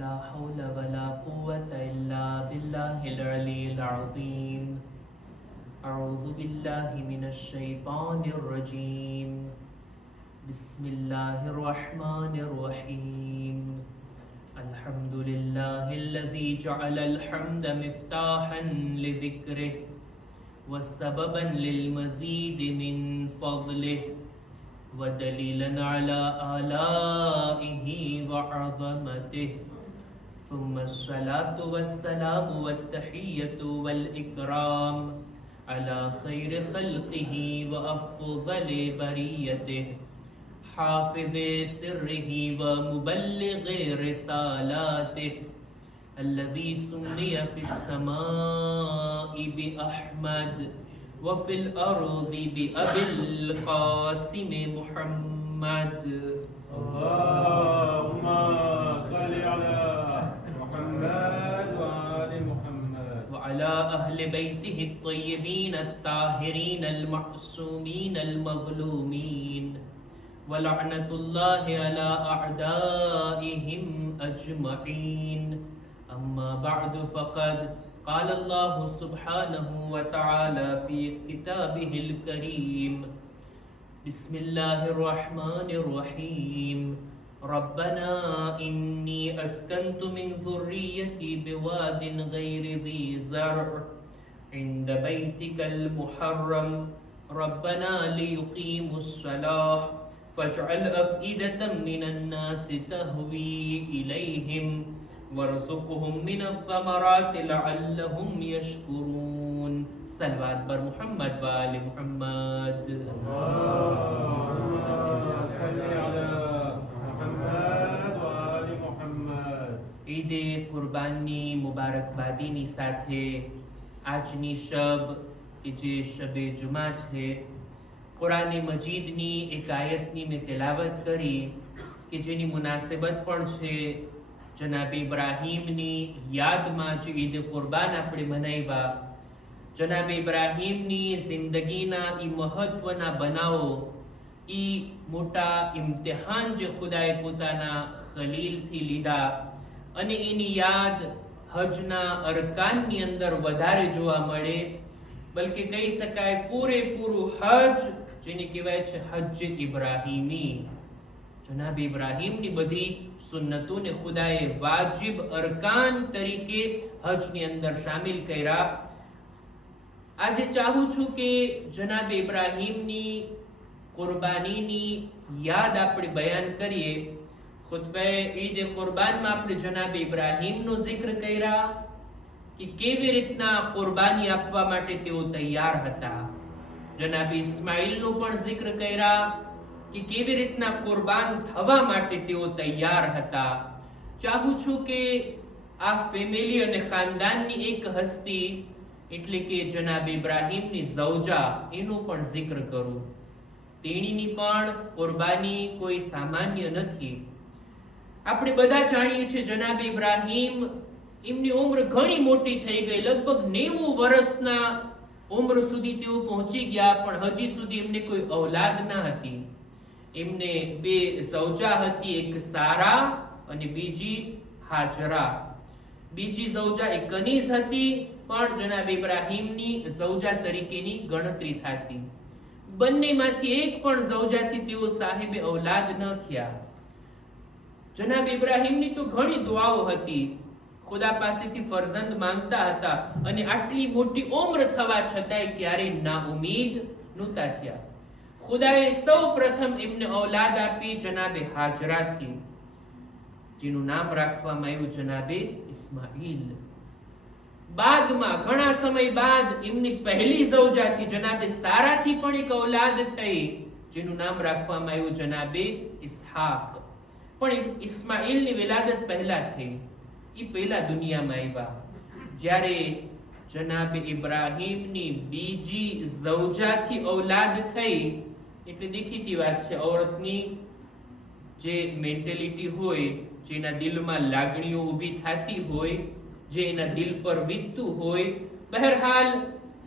لا حول ولا قوة إلا بالله العلي العظيم. أعوذ بالله من الشيطان الرجيم. بسم الله الرحمن الرحيم. الحمد لله الذي جعل الحمد مفتاحا لذكره وسببا للمزيد من فضله ودليلا على آلائه وعظمته. ثم الصلاة والسلام والتحية والإكرام على خير خلقه وأفضل بريته حافظ سره ومبلغ رسالاته الذي سمي في السماء بأحمد وفي الأرض بأبي القاسم محمد. اللهم صل على محمد وآل محمد وعلى أهل بيته الطيبين الطاهرين المعصومين المظلومين ولعنة الله على أعدائهم أجمعين. أما بعد فقد قال الله سبحانه وتعالى في كتابه الكريم: بسم الله الرحمن الرحيم. ربنا إني أسكنت من ذريتي بواد غير ذي زرع عند بيتك المحرم ربنا ليقيموا الصلاة فاجعل أفئدة من الناس تهوي إليهم وارزقهم من الثمرات لعلهم يشكرون. صلوات بر محمد وآل محمد. اللهم صل على محمد وآل محمد. ઈદ કુરબાનની મુબારકબાદીની સાથે આજની શબ કે જે શબે જુમા છે, કુરાને મજીદની એક આયતની મેં તેલાવત કરી કે જેની મુનાસબત પણ છે જનાબ ઇબ્રાહીમની યાદમાં જે ઈદ કુરબાન આપણે મનાવ્યા. જનાબ ઇબ્રાહીમની જિંદગીના ઈ મહત્વના બનાવો, ઈ મોટા ઇમ્તિહાન જે ખુદાએ પોતાના ખલીલથી લીધા અને એની યાદ હજના અરકાનની અંદર વધારે જોવા મળે. બલકે કહી શકાય પૂરેપૂરું હજ જેને કહેવાય છે હજ ઇબ્રાહીમી. જનાબ ઇબ્રાહીમની બધી સુન્નતોને ખુદાએ વાજિબ અરકાન તરીકે હજની અંદર શામિલ કર્યા. આજે ચાહું છું કે જનાબ ઇબ્રાહીમની કુરબાનીની યાદ આપણે બયાન કરીએ. ખુતબા ઈદ કુરબાનમાં આપણે જનાબ ઇબ્રાહીમનો જિક્ર કર્યા કે કેવી રીતના કુરબાની આપવા માટે તેઓ તૈયાર હતા. જનાબ ઇસ્માઈલનો પણ જિક્ર કર્યા કે કેવી રીતના કુરબાન થવા માટે તેઓ તૈયાર હતા. ચાહું છું કે આ ફેમિલી અને ખાનદાનની એક હસ્તી એટલે કે જનાબ ઇબ્રાહીમની ઝૌજા એનો પણ જિક્ર કરું. તેણીની પણ કુરબાની કોઈ સામાન્ય નથી. આપણે બધા જાણીએ છીએ જનાબ ઇબ્રાહીમ એમની ઉંમર ઘણી મોટી થઈ ગઈ, લગભગ 90 વર્ષના ઉંમર સુધી તેઓ પહોંચી ગયા, પણ હજી સુધી એમને કોઈ ઔલાદ ના હતી. એમને 2 ઝૌજા હતી, એક સારા અને બીજી હાજરા. બીજી ઝૌજા એક કનીઝ હતી, પણ જનાબ ઇબ્રાહીમની ઝૌજા તરીકેની ગણતરી થતી. બંનેમાંથી એક પણ ઝૌજાથી તેઓ સાહેબે ઔલાદ ન થયા. જનાબ ઇબ્રાહીમની તો ઘણી દુઆઓ હતી, ખુદા પાસેથી ફરજંદ માંગતા હતા અને આટલી મોટી ઉંમર થવા છતાંય ક્યારેય નાઉમીદ નહોતા થયા. ખુદાએ સૌ પ્રથમ એમને ઔલાદ આપી જનાબે હાજરાથી, જેનું નામ રાખવામાં આવ્યું જનાબે ઇસ્માઈલ. બાદમાં ઘણા સમય બાદ એમની પહેલી ઝૌજાથી જનાબે સારાથી પણ એક ઔલાદ થઈ, જેનું નામ રાખવામાં આવ્યું જનાબે ઇસ્હાક. પણ ઇસ્માઈલની વિલાદત પહેલા થઈ, એ પહેલા દુનિયામાં આવ્યા. જ્યારે જનાબ ઇબ્રાહીમની બીજી ઝૌજાથી ઔલાદ થઈ, એટલે દેખીતી વાત છે, ઔરતની જે મેન્ટેલિટી હોય, જેના દિલમાં લાગણીઓ ઊભી થતી હોય, જે એના દિલ પર વીતતું હોય, બહરહાલ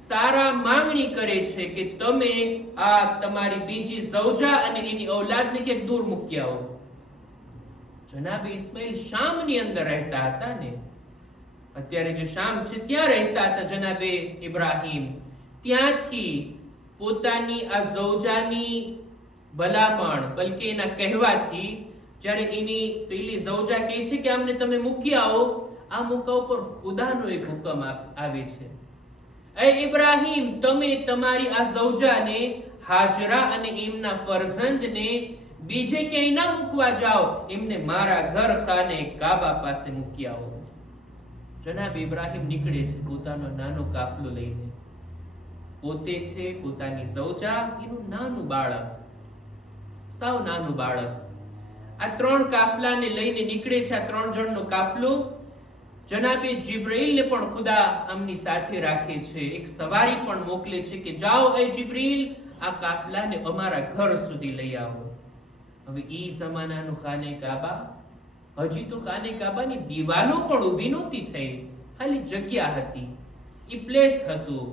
સારા માંગણી કરે છે કે તમે આ તમારી બીજી ઝૌજા અને એની ઔલાદને કે દૂર મૂકી આવો. જનાબે ઇસ્માઇલ શામની અંદર રહેતા હતા ને, અત્યારે જે શામ છે ત્યાં રહેતા હતા જનાબે ઇબ્રાહીમ. ત્યાંથી પોતાની આ ઝૌજાની ભલામણ, બલકે એના કહેવાથી, જ્યારે એની પેલી ઝૌજા કહે છે કે આમને તમે મૂકી આવો, આ મૂકા ઉપર ખુદાનો એક હુકમ આવે છે, એ ઇબ્રાહીમ તમે તમારી આ ઝૌજાને હાજરા અને એમના ફરઝંદને બીજે ક્યાંય ના મૂકવા જાઓ, એમને મારા ઘર ખાને કાબા પાસે મૂકી આવો. જનાબ ઇબ્રાહીમ નીકળે છે પોતાનો નાનો કાફલો લઈને. પોતે છે, પોતાની ઝૌજા, એનું નાનું બાળક, સાવ નાનું બાળક. આ 3 કાફલાને લઈને નીકળે છે. આ 3 જણનો કાફલો. જનાબે જિબ્રીલને પણ ખુદા આમની સાથે રાખે છે. એક સવારી પણ મોકલે છે કે જાઓ એ જિબ્રીલ, આ કાફલાને અમારા ઘર સુધી લઈ આવો. હવે ઈ જમાનાનું ખાને કાબા, હજી તો ખાને કાબાની દિવાલો પણ ઊભી નહોતી થઈ, ખાલી જગ્યા હતી, ઈ પ્લેસ હતું.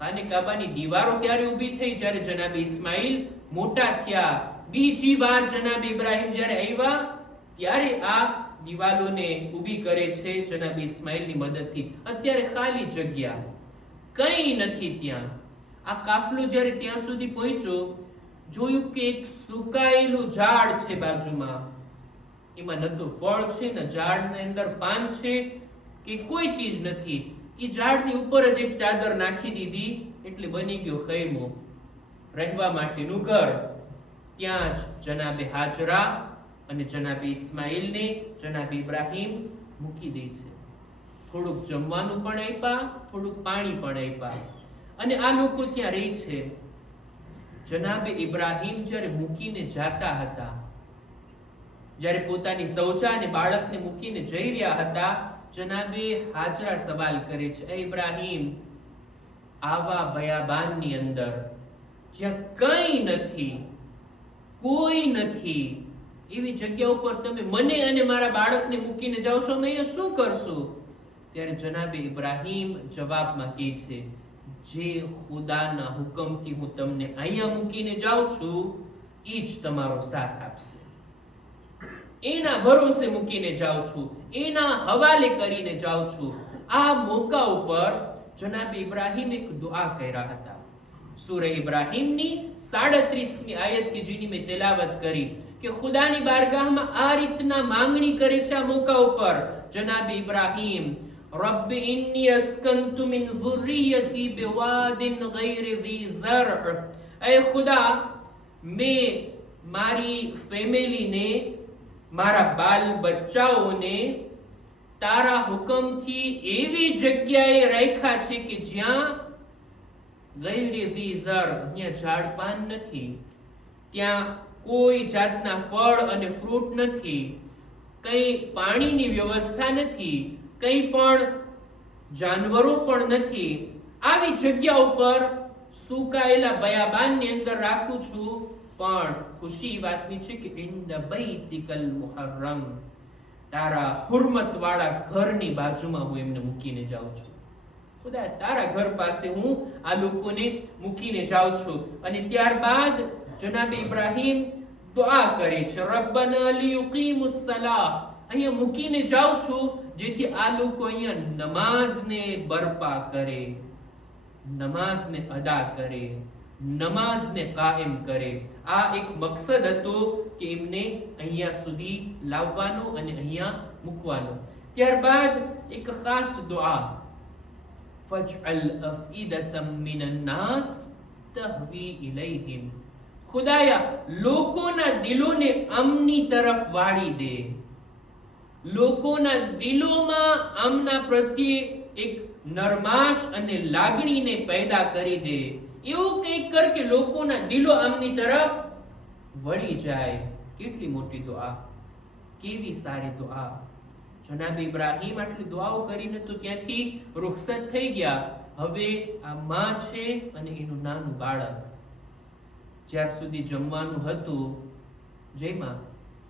ખાને કાબાની દીવારો ક્યારે ઊભી થઈ? જ્યારે જનાબ ઇસ્માઇલ મોટા થયા. બીજી વાર જનાબ ઇબ્રાહીમ જ્યારે આવ્યા ત્યારે આ દિવાલોને ઊભી કરે છે જનાબ ઇસ્માઇલની મદદથી. અત્યારે ખાલી જગ્યા, કંઈ નથી ત્યાં. આ કાફલો જ્યારે ત્યાં સુધી પહોંચ્યો, જોયું કે એક સુકાયેલું ઝાડ છે બાજુમાં. એમાં ન તો ફળ છે, ન ઝાડની અંદર પાન છે કે કોઈ ચીજ નથી. એ ઝાડની ઉપર જ એક ચાદર નાખી દીધી એટલે બની ગયો ખૈમો, રહેવા માટેનું ઘર. ત્યાં જ જનાબે હાજરા અને જનાબે ઇસ્માઇલને જનાબે ઇબ્રાહીમ મૂકી દે છે. થોડુંક જમવાનું પણ આપ્યા, થોડુંક પાણી પણ આપ્યા, અને આ લોકો ત્યાં રહે છે. જનાબે ઇબ્રાહીમ જ્યારે મૂકીને જાતા હતા, જ્યારે પોતાની ઝૌજા અને બાળકને મૂકીને જઈ રહ્યા હતા, જનાબે હાજરા સવાલ કરે છે, એ ઇબ્રાહીમ, આવા બયાબાનની અંદર જ્યાં કંઈ નથી, કોઈ નથી, એવી જગ્યા ઉપર તમે મને અને મારા બાળકને મૂકીને જાઓ છો, અમે અહીંયા શું કરશું? ત્યારે જનાબે ઇબ્રાહીમ જવાબમાં કહે છે, જે ખુદાના હુકમથી હું તમને અહીંયા મૂકીને જાઉં છું, એ જ તમારો સાથ આપશે. એના ભરોસે મૂકીને જાઉં છું, એના હવાલે કરીને જાઉં છું. આ મોકા ઉપર જનાબ ઇબ્રાહીમ એક દુઆ કર્યા હતા. સૂરે ઇબ્રાહીમની 37મી આયત કે જેની મેં તેલાવત કરી કે ખુદાની બારગાહમાં આ રીતના માંગણી કરે છે. આ મોકા ઉપર જનાબ ઇબ્રાહીમ, રબ્બ ઇન્ની અસ્કન્તુ મિન ઝુર્રિયતી બિવાદિન ગૈર ઝી ઝર, એ ખુદા, મેં મારી ફેમિલીને, મારા બાલ બચ્ચાઓને તારા હુકમથી એવી જગ્યાએ રાખ્યા છે કે જ્યાં ગૈર ઝી ઝર, ત્યાં ઝાડ પાન નથી, ત્યાં કોઈ જાતના ફળ અને ફ્રૂટ નથી, કંઈ પાણીની વ્યવસ્થા નથી, કંઈ પણ જાનવરો પણ નથી. આવી જગ્યા ઉપર સુકાયેલા બયાબાનની અંદર રાખું છું. પણ ખુશી વાતની છે કે ઇન્દ બૈતિકલ મુહર્રમ, તારા હુરમત વાળા ઘરની બાજુમાં હું એમને મૂકીને જાઉં છું. ખુદા, તારા ઘર પાસે હું આ લોકોને મૂકીને જાઉં છું. અને ત્યારબાદ જનાબ ઇબ્રાહીમ દુઆ કરે છે, રબ્બના લિયુકીમુસ સલાહ, અહીંયા મૂકીને જાઉં છું જેથી આ લોકો અહીંયા નમાઝને બરપા કરે, નમાઝને અદા કરે, નમાઝને કાયમ કરે. આ એક મકસદ હતો કે એમને અહીંયા સુધી લાવવાનો અને અહીંયા મૂકવાનો. ત્યારબાદ એક ખાસ દુઆ, ફજઅલ અફઈદતમ મિનન નાસ તહવી ઇલૈહિમ, ખુદાયા, લોકોના દિલોને અમની તરફ વાળી દે, લોકોના દિલોમાં આમના પ્રત્યે એક નરમાશ અને લાગણીને પેદા કરી દે. એવું કંઈક કર કે લોકોના દિલો આમની તરફ વળી જાય. કેટલી મોટી દુઆ, કેવી સારી દુઆ. જનાબ ઇબ્રાહીમ આટલી દુઆઓ કરીને તો ત્યાંથી રૂખસત થઈ ગયા. હવે આ માં છે અને એનું નાનું બાળક. જ્યાં સુધી જમવાનું હતું જેમાં,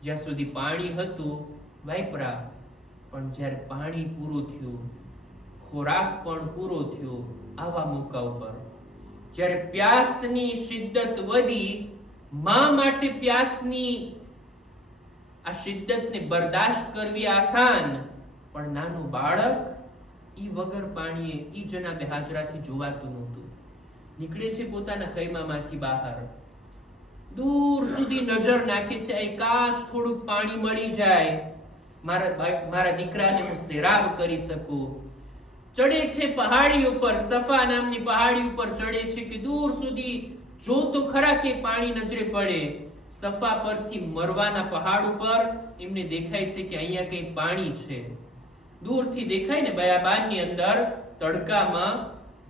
જ્યાં સુધી પાણી હતું વાપરા, પણ જ્યારે પાણી પૂરું થયું, ખોરાક પણ પૂરો થયો, આવા મોકા ઉપર જ્યારે પ્યાસની શિદ્દત વધી, માં માટે પ્યાસની આ શિદ્દતને બરદાશ્ત કરવી આસાન, પણ નાનું બાળક ઈ વગર પાણીએ ઈ જનાબે હાજરાથી જોવાતું નહોતું. નીકળે છે પોતાના ખૈમામાંથી બહાર, દૂર સુધી નજર નાખે છે, એ કાશ થોડુંક પાણી મળી જાય, મારા દીકરાને હું સેરાબ કરી શકું. ચડે છે પહાડી ઉપર, સફા નામની પહાડી ઉપર ચડે છે કે દૂર સુધી જો તો ખરા કે પાણી નજરે પડે. સફા પરથી મરવાના પહાડ ઉપર એમને દેખાય છે કે અહીંયા કઈ પાણી છે. દૂરથી દેખાય ને બયાબાનની અંદર તડકામાં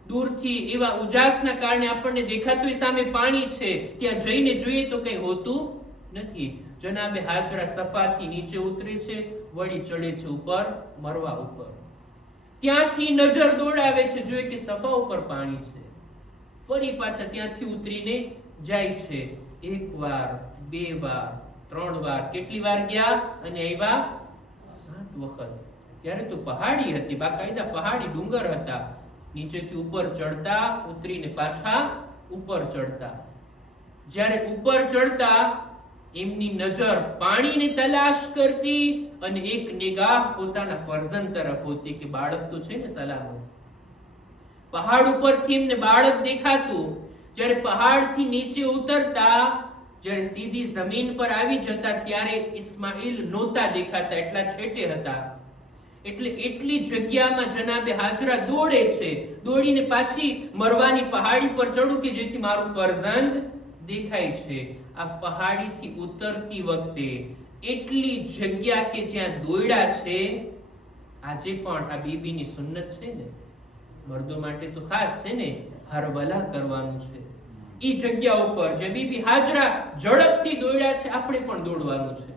દૂરથી એવા ઉજાસના કારણે આપણને દેખાતું સામે પાણી છે, ત્યાં જઈને જોઈએ તો કઈ હોતું નથી. જનાબે હાજરા સફાથી નીચે ઉતરે છે, વળી ચડે છે ઉપર મરવા ઉપર. ત્યાંથી નજર દોડાવે છે, જોઈએ કે સફા ઉપર પાણી છે. ફરી પાછા ત્યાંથી ઉતરીને જાય છે. એક વાર, બે વાર, ત્રણ વાર, કેટલી વાર ગયા અને આવ્યા? 7 વખત. ત્યારે તો પહાડી હતી, બાકાયદા પહાડી ડુંગર હતા. નીચેથી ઉપર ચડતા, ઉતરીને પાછા ઉપર ચડતા. જ્યારે ઉપર ચડતા એમની નજર પાણીની તલાશ કરતી અને એક નિગાહ પોતાના ફરજંદ તરફ હોતી કે બાળક તો છે ને સલામત. પહાડ ઉપરથી એમને બાળક દેખાતું. જ્યારે પહાડથી નીચે ઉતરતા, જ્યારે સીધી જમીન પર આવી જતા, ત્યારે ઇસ્માઈલ નહોતા દેખાતા, એટલા છેટે હતા. એટલે એટલી જગ્યામાં જનાબે હાજરા દોડે છે, દોડીને પાછી મરવાની પહાડી પર ચડું કે જેથી મારું ફરજંદ દેખાય છે. આ પહાડીથી ઉતરતી વખતે એટલી જગ્યા કે જ્યાં દોડ્યા છે. આજે પણ આ બીબીની સુન્નત છે ને, મર્દો માટે તો ખાસ છે ને, હરવલા કરવાનું છે. ઈ જગ્યા ઉપર જે બીબી હાજરા ઝડપથી દોડ્યા છે, આપણે પણ દોડવાનું છે.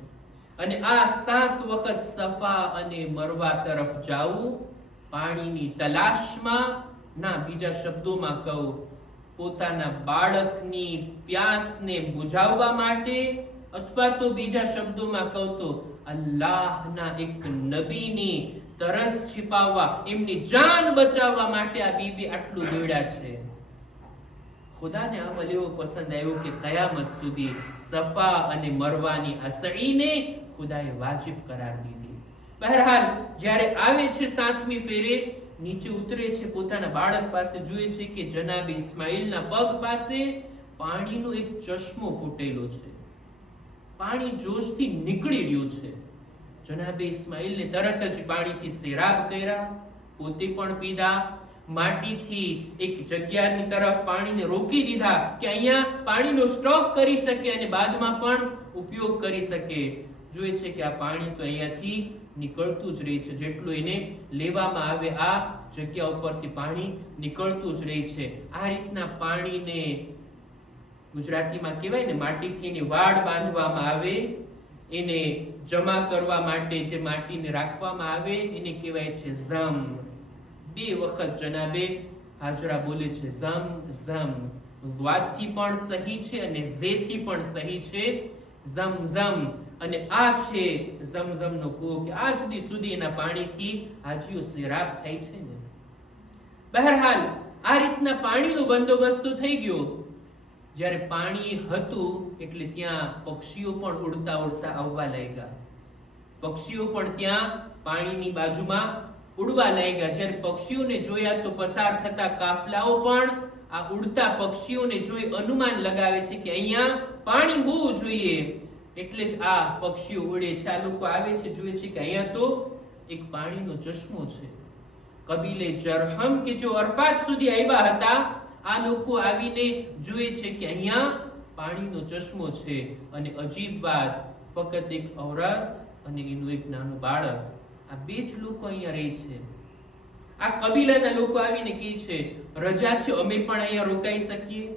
અને આ 7 વખત સફા અને મરવા તરફ જાવું પાણીની તલાશમાં, ના બીજા શબ્દોમાં કહું, પોતાના બાળકની પ્યાસને બુઝાવવા માટે, અથવા તો બીજા શબ્દોમાં કહું તો અલ્લાહના એક નબીની તરસ છિપાવવા, એમની જાન બચાવવા માટે આ બીબી આટલું દોડ્યા છે. ખુદાને અમલ એવો પસંદ આવ્યો કે કયામત સુધી સફા અને મરવાની આ સઈને ખુદાએ વાજિબ કરાર દીધી. બહરહાલ જ્યારે આવે છે 7મી ફેરે, નીચે ઉતરે છે, પોતાના બાળક પાસે જુએ છે કે જનાબ ઇસ્માઈલના પગ પાસે પાણીનો એક ચશ્મો ફૂટેલો છે. પાણી જોશથી નીકળી રહ્યું છે. જનાબે ઇસ્માઈલને તરત જ પાણીથી સેરાબ કર્યા, પોતે પણ પીધા. માટીથી એક જગ્યાની તરફ પાણીને રોકી દીધા કે અહીંયા પાણીનો સ્ટોક કરી શકે અને બાદમાં પણ ઉપયોગ કરી શકે. જોઈએ છે કે આ પાણી તો અહીંયાથી નીકળતું જ રહે છે, જેટલું એને લેવામાં આવે આ જગ્યા ઉપરથી પાણી નીકળતું જ રહે છે. આ રીતના પાણીને ગુજરાતીમાં કહેવાય ને, માટીથી એની વાડ બાંધવામાં આવે, એને જમા કરવા માટે જે માટીને રાખવામાં આવે એને કહેવાય છે ઝમ. 2 વખત જનાબે હાજરા બોલે છે ઝમ ઝમ. વાદથી પણ સહી છે અને ઝેથી પણ સહી છે, ઝમ ઝમ. અને આ છે ઝમઝમનો કૂવો કે આજ સુધી એના પાણીથી હાજીઓ સેરાબ થાય છે ને. બહરહાલ આ રીતના પાણીનો બંદોબસ્ત થઈ ગયો. જ્યારે પાણી હતું એટલે ત્યાં પક્ષીઓ પણ ઉડતા ઉડતા આવવા લાગ્યા. પક્ષીઓ પણ ત્યાં પાણીની બાજુમાં ઉડવા લાગ્યા. જ્યારે પક્ષીઓને જોયા તો પસાર થતા કાફલાઓ પણ આ ઉડતા પક્ષીઓને જોઈ અનુમાન લગાવે છે કે અહીંયા પાણી હોવું જોઈએ. એટલે જ આ પક્ષીઓ ઉડે છે. આ લોકો આવે છે, જુએ છે કે અહીંયા તો એક પાણીનો ચશ્મો છે. કબીલે જરહમ કે જો અરફાત સુધી આવ્યા હતા, આ લોકો આવીને જુએ છે કે અહીંયા પાણીનો ચશ્મો છે. અને અજીબ વાત, ફક્ત એક ઔરત અને એનું એક નાનું બાળક, આ 2 જ લોકો અહીંયા રહે છે. આ કબીલાના લોકો આવીને કહે છે રજા છે, અમે પણ અહીંયા રોકાઈ શકીએ?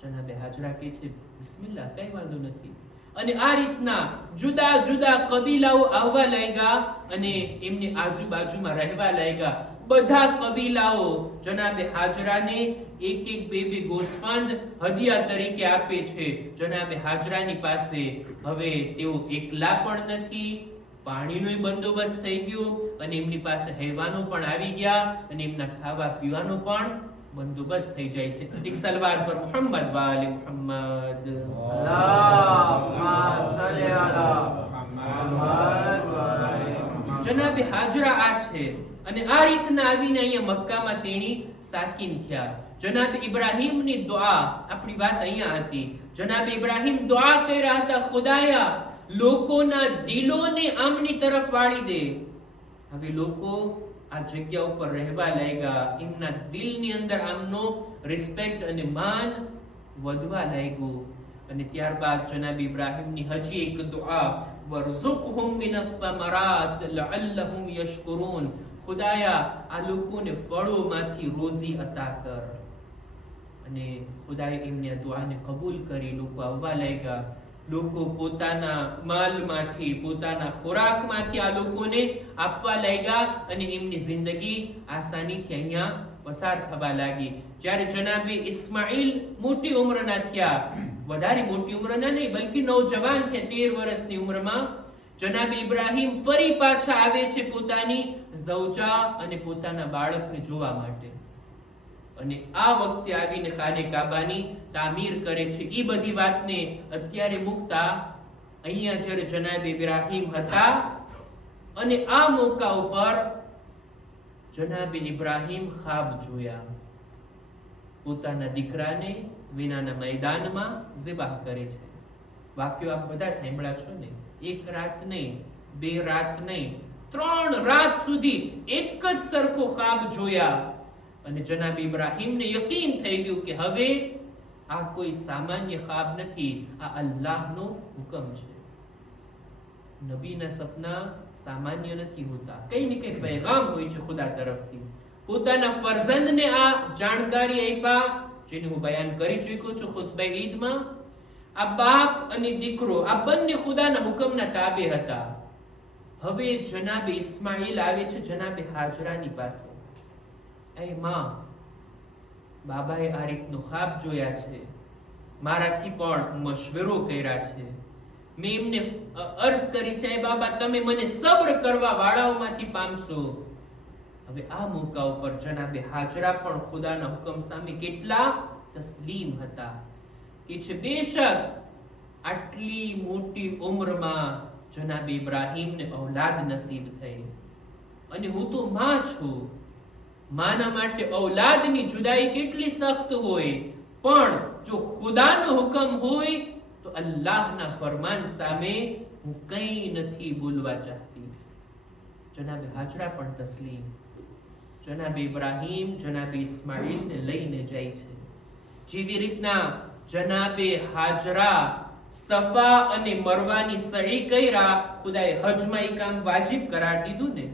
જનાબે હાજરા કહે છે બિસ્મિલ્લાહ, કઈ વાંધો નથી. અને આ રીતના જુદા જુદા કબીલાઓ આવવા લાગ્યા અને એમની આજુબાજુમાં રહેવા લાગ્યા. બધા કબીલાઓ જનાબે હાજરાને 1-2 ગોસ્ફંદ હદિયા તરીકે આપે છે. જનાબે હાજરાની પાસે હવે તેઓ એકલા પણ નથી, પાણીનો બંદોબસ્ત થઈ ગયો અને એમની પાસે હેવાનો પણ આવી ગયા અને એમના ખાવા પીવાનો પણ બંદોબસ્ત થઈ જાય છે. એક સલવાત પર મુહમ્મદ વાલે મુહમ્મદ. અલ્લાહુમ્મા સલ્લી અલા મુહમ્મદ વ આલિ મુહમ્મદ. જનાબે હાજરા આ છે અને આ રીતના આવીને અહીંયા મક્કામાં તેણી સાકીન થયા. જનાબે ઇબ્રાહીમની દુઆ, આપણી વાત અહીંયા હતી. જનાબે ઇબ્રાહીમ દુઆ કર્યા હતા, ખુદાયા લોકોના દિલોને આમની તરફ વાળી દે. હવે લોકો આ જગ્યા ઉપર રહેવા લાગ્યા, એમના દિલની અંદર આમનો રિસ્પેક્ટ અને માન વધવા લાગ્યું. અને ત્યારબાદ જનાબ ઇબ્રાહીમની હજી એક દુઆ, વરઝુકહુમ મિનથ થમરાત લઅલ્લહુમ યશકુરૂન. ખુદાયા આ લોકોને ફળોમાંથી રોઝી અતા કર. અને ખુદાએ એમની આ દુઆને કબૂલ કરી. લોકો આવવા લાગ્યા. લોકો પોતાના માલમાંથી, પોતાના ખોરાકમાંથી આ લોકોને આપવા લાગ્યા અને એમની જિંદગી આસાનીથી અહીંયા પસાર થવા લાગી. જ્યારે જનાબે ઇસ્માઈલ મોટી ઉંમરના થયા, વધારે મોટી ઉંમરના નહીં બલ્કિ નૌજવાન થયા, 13 વર્ષની ઉંમરમાં જનાબે ઇબ્રાહીમ ફરી પાછા આવે છે પોતાની ઝૌજા અને પોતાના બાળકને જોવા માટે. અને આ વખતે આવીને ખાને કાબાની તામીર કરે છે. એ બધી વાતને અત્યારે મૂકતા અહીંયા જ્યારે જનાબે ઇબ્રાહીમ હતા અને આ મોકા ઉપર જનાબે ઇબ્રાહીમ ખ્વાબ જોયા. પોતાના દીકરાને વિનાના મેદાનમાં ઝિબાહ કરે છે. વાક્યો આપ બધા સાંભળ્યા છો ને? એક રાત નહીં, 2 રાત નહીં, 3 રાત સુધી એક જ સરખો ખ્વાબ જોયા. અને જનાબ ઇબ્રાહીમને યકીન થઈ ગયું કે હવે આ કોઈ સામાન્ય ખ્વાબ નથી, આ અલ્લાહનો હુકમ છે. નબીના સપના સામાન્ય નથી હોતા, કઈ ને કઈ પૈગામ હોય છે ખુદા તરફથી. પોતાના ફરઝંદને આ જાણકારી આપ્યા, જેને હું બયાન કરી ચૂક્યો છું ખુતબા ઈદમાં. આ બાપ અને દીકરો આ બંને ખુદાના હુકમના તાબે હતા. હવે જનાબે ઇસ્માઈલ આવે છે જનાબે હાજરાની પાસે. એ માં, બાબાએ આ રીતનો ખ્વાબ જોયા છે, મારાથી પણ મશવરો કર્યા છે, મેં એમને અર્જ કરી છે, એ બાબા તમે મને સબ્ર કરવા વાળાઓમાંથી પામશો. હવે આ મોકા ઉપર જનાબે હાજરા પણ ખુદાના હુકમ સામે કેટલા તસ્લીમ હતા કે છે બેશક આટલી મોટી ઉંમરમાં જનાબે ઇબ્રાહીમને ઔલાદ નસીબ થઈ અને હું તો માં છું. માના માટે ઔલાદની જુદાઈ કેટલી સખ્ત હોય, પણ જો ખુદાનો હુકમ હોય તો અલ્લાહના ફરમાન સામે હું કંઈ નથી બોલવા ચાહતી. જનાબે હાજરા પણ તસ્લીમ. જનાબે ઇબ્રાહીમ જનાબે ઇસ્માઈલને લઈને જાય છે. જેવી રીતના જનાબે હાજરા સફા અને મરવાની સહી કર્યા, ખુદાએ હજમાં એ કામ વાજિબ કરાર દીધું ને,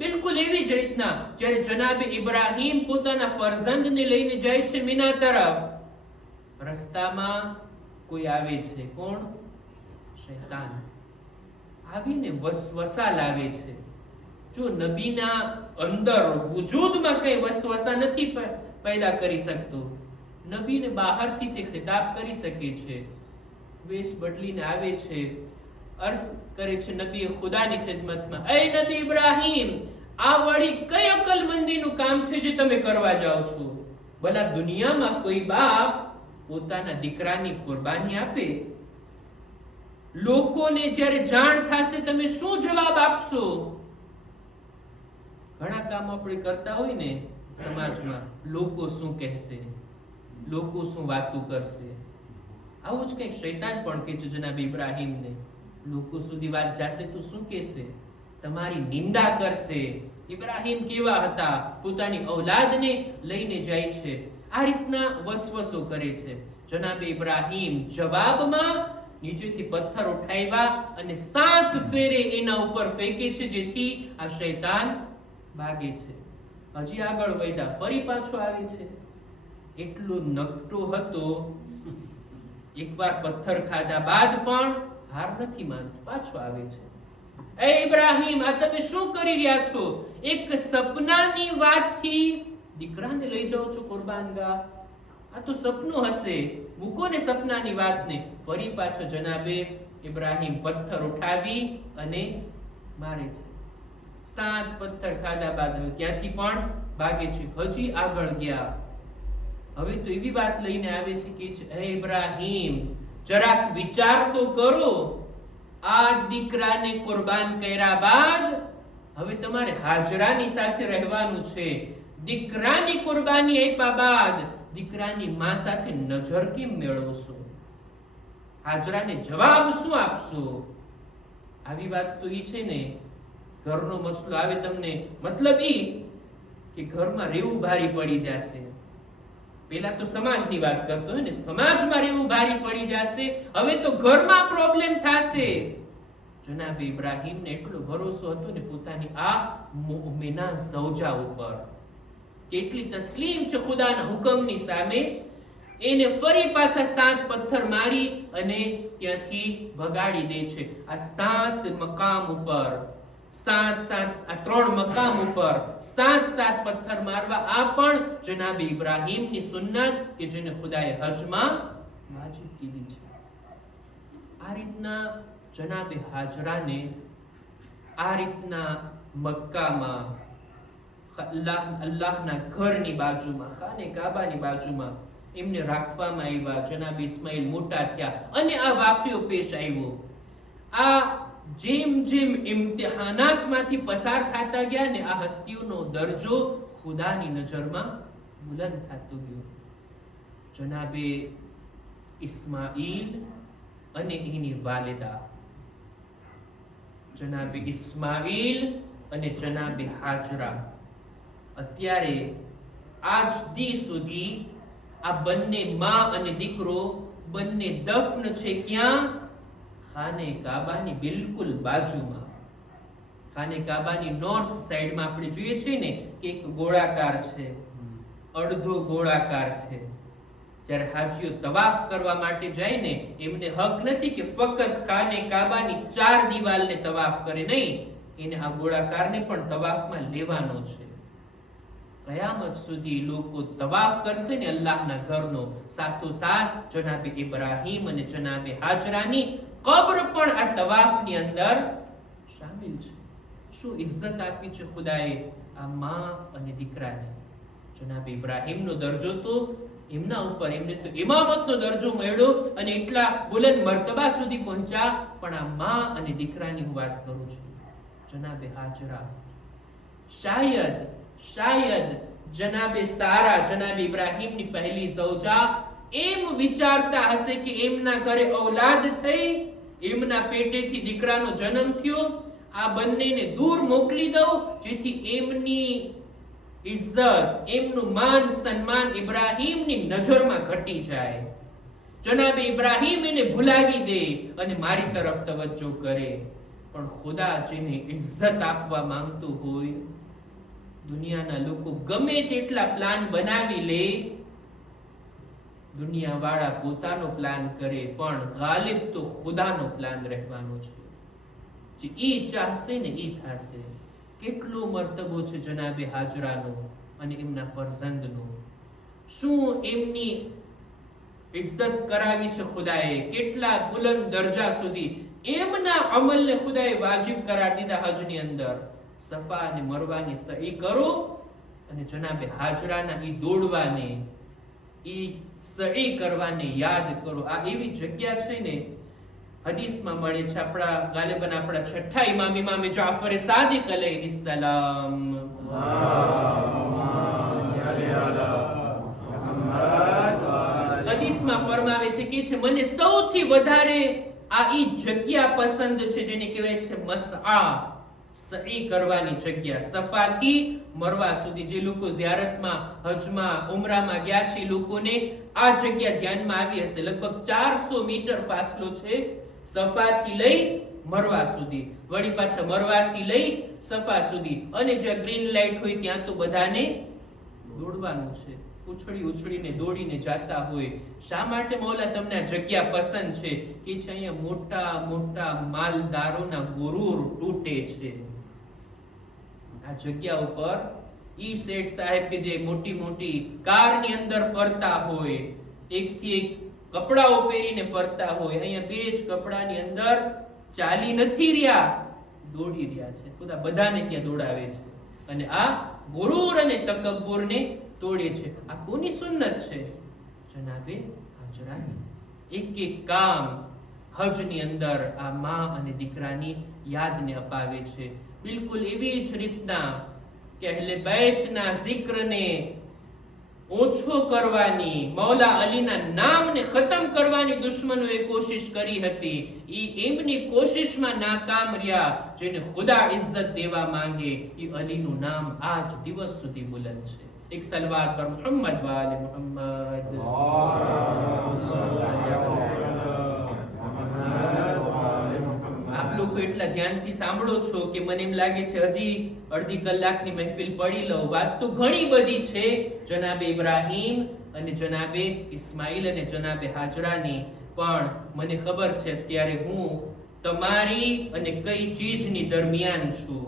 બિલકુલ એવી જ રીતના જ્યારે જનાબે ઇબ્રાહીમ પોતાના ફરઝંદને લઈને જાય છે મીના તરફ, રસ્તામાં કોઈ આવે છે. કોણ? શૈતાન આવીને વસવસા લાવે છે. જો નબીના અંદર વજૂદમાં કઈ વસવસા નથી પેદા કરી શકતો, નબીને બહારથી તે ખિતાબ કરી શકે છે. વેશ બદલીને આવે છે, અર્જ કરે છે નબી ખુદાની ખિદમતમાં, એ નબી ઇબ્રાહીમ, આ વળી કઈ અકલમંદીનું કામ છે જે તમે કરવા જાઓ છો? ભલા દુનિયામાં કોઈ બાપ પોતાના દીકરાની કુરબાની આપે? લોકોને જ્યારે જાણ થશે તમે શું જવાબ આપશો? ઘણા કામ આપણે કરતા હોય ને સમાજમાં, લોકો શું કહેશે, લોકો શું વાતો કરશે, આવું જ કંઈક શૈતાન પણ કહે છે જનાબ ઇબ્રાહીમને. લોકો સુધી વાત જશે તો શું કહેશે? તમારી નિંદા કરશે. ઇબ્રાહીમ કેવા હતા? પોતાની ઔલાદને લઈને જાય છે, આ રીતના વસવસો કરે છે. જનાબ ઇબ્રાહીમ જવાબમાં નીચેથી પથ્થર ઉઠાવ્યા અને 7 ફેરે એના ઉપર ફેંકે છે, જેથી આ શૈતાન ભાગે છે. હજી આગળ વધ્યા, ફરી પાછો આવે છે. એટલો નકટો હતો, એકવાર પથ્થર ખાધા બાદ પણ હાર નથી માનતો, પાછો આવે છે. એ ઇબ્રાહીમ, આ તમે શું કરી રહ્યા છો? એક સપનાની વાતથી દીકરાને લઈ જાઓ છો કુરબાનગાહ? આ તો સપનું હશે, મૂકો ને સપનાની વાતને. ફરી પાછો જનાબે ઇબ્રાહીમ પથ્થર ઉઠાવી અને મારે છે. 7 પથ્થર ખાધા બાદ હવે ત્યાંથી પણ ભાગે છે. હજી આગળ ગયા, હવે તો એવી વાત લઈને આવે છે કે હે ઇબ્રાહીમ, જરાક વિચાર તો કરો, આ દીકરાને કુરબાન કર્યા બાદ હવે તમારે હાજરાની સાથે રહેવાનું છે. દીકરાની કુરબાની આપ્યા બાદ દીકરાની માં સાથે નજર કેમ મેળવશો? હાજરાને જવાબ શું આપશો? આવી વાત તો ઈ છે ને, ઘરનો મસલો આવે તમને, મતલબ ઈ કે ઘરમાં રહેવું ભારી પડી જશે. પેલા તો સમાજની વાત કરતો હોય ને, સમાજમાં રહેવું ભારી પડી જશે, હવે તો ઘરમાં પ્રોબ્લેમ થશે. જનાબ ઇબ્રાહીમને એટલો ભરોસો હતો ને પોતાની આ મુમિના ઝૌજા ઉપર, કેટલી તસ્લીમ છે ખુદાના હુકમની સામે. એને ફરી પાછા 7 પથ્થર મારી અને ત્યાંથી ભગાડી દે છે. આ 7 મકામ ઉપર, 3 મકામ ઉપર 7 પથ્થર મારવા, આ પણ જનાબ ઇબ્રાહીમની સુન્નત કે જેને ખુદાએ હજમાં વાજિબ કીધી છે. આ રીતના જનાબે હાજરાને આ રીતના મક્કામાં અલ્લાહના ઘરની બાજુમાં, ખાને કાબાની બાજુમાં એમને રાખવામાં આવ્યા. જનાબ ઇસ્માઇલ મોટા થયા અને આ વાક્યો પેશ આવ્યો. આ જેમ જેમ ઇમ્તિહાનાતમાંથી પસાર થતા ગયા ને, આ હસ્તીઓનો દરજ્જો ખુદાની નજરમાં બુલંદ થતો ગયો. જનાબે ઇસ્માઇલ અને એની વાલિદા, જનાબે ઇસ્માઇલ અને જનાબે હાજરા, અત્યારે આજ દી સુધી આ બંને માં અને દીકરો બંને દફન છે. ક્યાં? ખાને કાબાની બિલકુલ બાજુમાં. ખાને કાબાની નોર્થ સાઈડમાં આપણે જોઈએ છીએ ને કે એક ગોળાકાર છે, અડધો ગોળાકાર છે. જ્યારે હાજીઓ તવાફ કરવા માટે જાય ને, એમને હક નથી કે ફક્ત ખાને કાબાની 4 દિવાલને તવાફ કરે, નહીં, એને આ ગોળાકારને પણ તવાફમાં લેવાનો છે. કયામત સુધી લોકો તવાફ કરશે ને અલ્લાહના ઘરનો, સાથોસાથ જનાબે ઇબ્રાહીમ અને જનાબે હાજરાની કબ્ર પણ આ તવાફની અંદર શામિલ છે. શું ઇજ્જત આપી છે ખુદાએ આ માં અને દીકરાને! જનાબે ઇબ્રાહીમનો દરજ્જો તો એમના ઉપર, એમને તો ઇમામતનો દરજ્જો મળ્યો અને એટલા બુલંદ મર્તબા સુધી પહોંચ્યા. પણ આ માં અને દીકરાની હું વાત કરું છું. જનાબે હાજરા શાયદ જનાબે સારા, જનાબે ઇબ્રાહીમની પહેલી ઝૌજા, એમ વિચારતા હશે કે એમના ઘરે ઔલાદ થઈ, એમના પેટેથી દીકરાનો જન્મ થયો, આ બંનેને દૂર મોકલી દઉં જેથી એમની ઇજ્જત, એમનું માન સન્માન ઇબ્રાહીમની નજરમાં ઘટી જાય. જનાબે ઇબ્રાહીમ એને ભૂલાવી દે અને મારી તરફ તવજ્જો કરે. પણ ખુદા જેને ઇજ્જત આપવા માંગતો હોય, દુનિયાના લોકો ગમે તેટલા પ્લાન બનાવી લે, દુનિયાવાળા પોતાનો પ્લાન કરે, પણ ગાલિબ તો ખુદાનો પ્લાન રહેવાનો છે. જે ઈ ચાહશે ને ઈ થશે. કેટલો મર્તબો છે જનાબે હાજરાનો અને એમના ફરઝંદનો! શું એમની ઇજ્જત કરાવી છે ખુદાએ! કેટલા બુલંદ દરજા સુધી એમના અમલને ખુદાએ વાજિબ કરાર દીધા. હજની અંદર સફા અને મરવાની સહી કરો અને જનાબે હાજરાના ઈ દોડવાને, ઈ સહી કરવાને યાદ કરો. આ એવી જગ્યા છે ને, હદીસમાં મળે છે. આપણા ગાલિબન આપણા છઠ્ઠા ઇમામે જાફર સાદિક અલૈહિસ્સલામ હદીસમાં ફરમાવે છે કે મને સૌથી વધારે આ ઈ જગ્યા પસંદ છે જેને કહેવાય છે મસઆ, સહી કરવાની જગ્યા. સફાથી મરવા સુધી જે લોકો ઝિયારતમાં, હજમાં, ઉમરામાં ગયા છે, લોકોને આ જગ્યા ધ્યાનમાં આવી હશે. લગભગ 400 મીટર ફાસલો છે સફાથી લઈ મરવા સુધી, વળી પાછા મરવાથી લઈ સફા સુધી. અને જ્યાં ગ્રીન લાઈટ હોય ત્યાં તો બધાને દોડવાનું છે, ઉછળીને દોડીને જાતા હોય. શા માટે મૌલા તમને આ જગ્યા પસંદ છે? કે છે અહીંયા મોટા મોટા માલદારોના ગુરુર તૂટે છે. આ જગ્યા ઉપર ઈ શેઠ સાહેબ કે જે મોટી મોટી કારની અંદર ફરતા હોય, એકથી એક કપડાઓ પહેરીને ફરતા હોય, અહીંયા બે જ કપડાની અંદર ચાલી નથી રહ્યા, દોડી રહ્યા છે. ખુદા બધાને ત્યાં દોડાવે છે અને આ ગુરુર અને તકબ્બુરને તોડે છે. આ કોની સુન્નત છે? જનાબે હાજરાની. એક એક કામ હજની અંદર આ માં અને દીકરાની યાદને અપાવે છે. બિલકુલ એવી જ રીતના કે અહલે બૈતના જિક્રને ઓછો કરવાની, મૌલા અલીના નામને ખતમ કરવાની દુશ્મનોએ કોશિશ કરી હતી. ઈ એમની કોશિશમાં નાકામ રહ્યા. જેને ખુદા ઇજ્જત દેવા માંગે ઈ અલીનું નામ આજ દિવસ સુધી બુલંદ છે. એક સલવાત પર મુહમ્મદ વાલે મુહમ્મદ. આપ લોકો એટલા ધ્યાનથી સાંભળો છો કે મને એમ લાગે છે હજી અડધી કલાકની મહેફિલ પડી લઉં. વાત તો ઘણી બધી છે જનાબે ઇબ્રાહીમ અને જનાબે ઇસ્માઈલ અને જનાબે હાજરાની, પણ મને ખબર છે અત્યારે હું તમારી અને કઈ ચીજની દરમિયાન છું.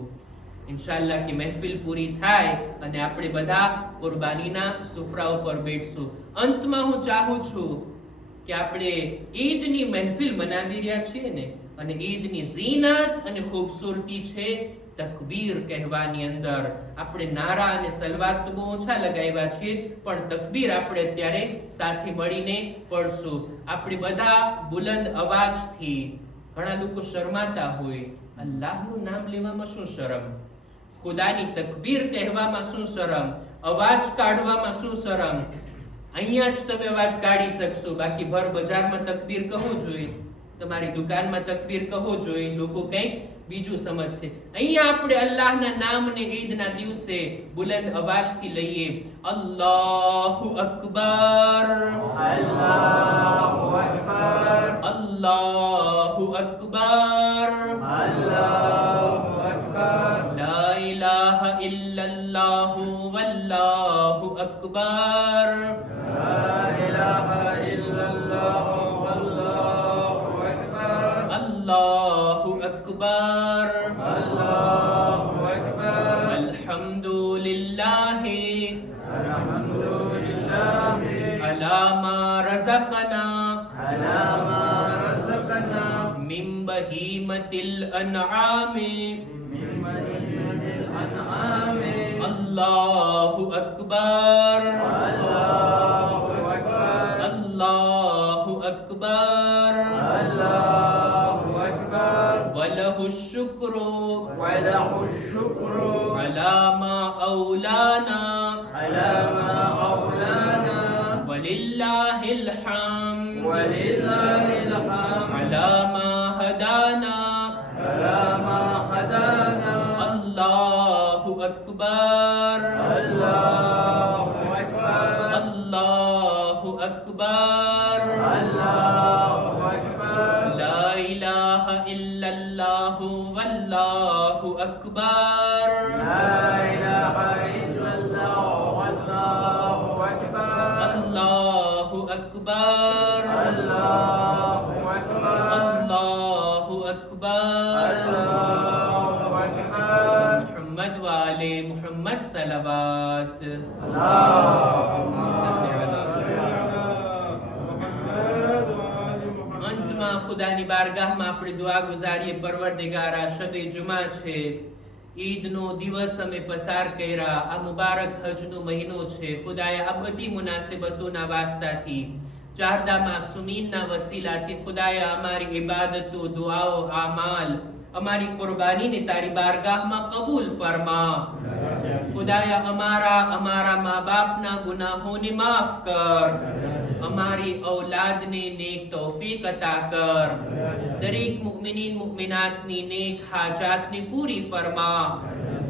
ઇન્શાઅલ્લાહ કે મહેફિલ પૂરી થાય અને આપણે બધા કુરબાનીના સુફરા ઉપર બેઠશું. અંતમાં હું ચાહું છું કે આપણે ઈદની મહેફિલ મનાવી રહ્યા છીએ ને, અને ઈદની ઝીનત અને ખૂબસૂરતી છે તકબીર કહેવાની અંદર. આપણે નારા અને સલવાત તો બહુ ઓછા લગાવ્યા છીએ, પણ તકબીર આપણે અત્યારે સાથે મળીને પડશું. આપણે બધા બુલંદ અવાજથી, ઘણા લોકો શરમાતા હોય, અલ્લાહનું નામ લેવામાં શું શરમ, ખુદાની તકબીર કહેવામાં શું શરમ, અવાજ કાઢવામાં શું શરમ. અહીંયા જ તમે અવાજ કાઢી શકશો, બાકી ભર બજારમાં તકબીર કહો જોઈએ, તમારી દુકાનમાં તકબીર કહો જોઈએ, લોકો કંઈક બીજું સમજશે. અહીંયા આપણે અલ્લાહના નામને ઈદના દિવસે બુલંદ અવાજથી લઈએ. અલ્લાહુ અકબર, અલ્લાહુ અકબર, અલ્લાહુ અકબર, અલ્લાહુ અકબર, લા ઇલાહા ઇલ્લલ્લાહ વલ્લાહુ અકબર, લા ઇલાહા ઇલ્લલ્લાહ વલ્લાહુ અકબર, અલ્લાહુ અકબર, અલ્લાહુ અકબર, અલ્હમ્દુલિલ્લાહ અલ્હમ્દુલિલ્લાહ અલા મા રઝકના અલા મા રઝકના મિન બહીમતિલ અનઆમી મિન બહીમતિલ અનઆમી. અલ્લાહુ અકબર, અલ્લાહુ અકબર, અલ્લાહુ અકબર, અલ્લાહુ અકબર, વલહુ શુક્રુ વલહુ શુક્રુ અલા મા ઔલાના અલા મા ઔલાના વલિલ્લાહિલ હમ્દ વલિલ્લાહિલ હમ્દ અલા મા હદાના. અલા મા હદાના. અલ્લાહુ અકબર, અલ્લાહુ અકબર, અલ્લાહુ અકબર, અલ્લાહુ અકબર, લા ઇલાહા ઇલ્લલ્લાહ વલ્લાહુ અકબર, લા ઇલાહા ઇલ્લલ્લાહ વલ્લાહુ અકબર, અલ્લાહુ અકબર, અલ્લાહુ અકબર, અલ્લાહુ અકબર. અલ્લાહુ અકબર. મુહમ્મદ વાલે મુહમ્મદ સલવાત. અલ્લાહુમ્મા સલ્લી અલા મુહમ્મદ. અંતમાં ખુદાની બારગાહમાં આપણે દુઆ ગુજારીએ. પરવરદિગાર, આ શબે જુમા છે, ઈદનો દિવસ અમે પસાર કર્યા, આ મુબારક હજનો મહિનો છે. ખુદાએ આ બધી મુનાસિબતોના વાસ્તાથી, ચારદા માસુમીનના વસીલાથી ખુદાએ અમારી ઇબાદતો, દુઆઓ, આમાલ, અમારી કુરબાનીને તારી બારગાહમાં કબૂલ ફરમા. ખુદાયા અમારા મા બાપના ગુનાહોને માફ કર, અમારી ઔલાદને નેક તૌફીક અતા કર, દરેક મુમિનીન મુમિનાતની નેક હાજાતને પૂરી ફરમા.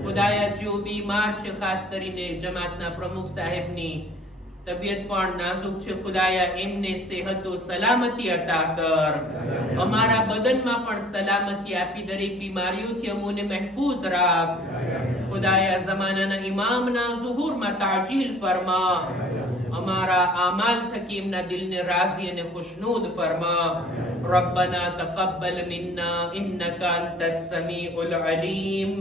ખુદાયા જેઓ બીમાર છે, ખાસ કરીને જમાતના પ્રમુખ સાહેબની તબિયત પણ નાજુક છે, ખુદાયા એમને સેહતો સલામતી અતા કર, અમારા બદનમાં પણ સલામતી આપી દરેક બીમારીઓથી અમોને મહેફૂઝ રાખ. ખુદાયા ઝમાનાના ઇમામના ઝુહુરમાં તાજીલ ફરમા, અમારા આમાલ થકી એમના દિલને રાઝી અને ખુશનૂદ ફરમા. રબ્બના તકબ્બલ મિન્ના ઇન્નકા અંતસ સમીઉલ અલીમ.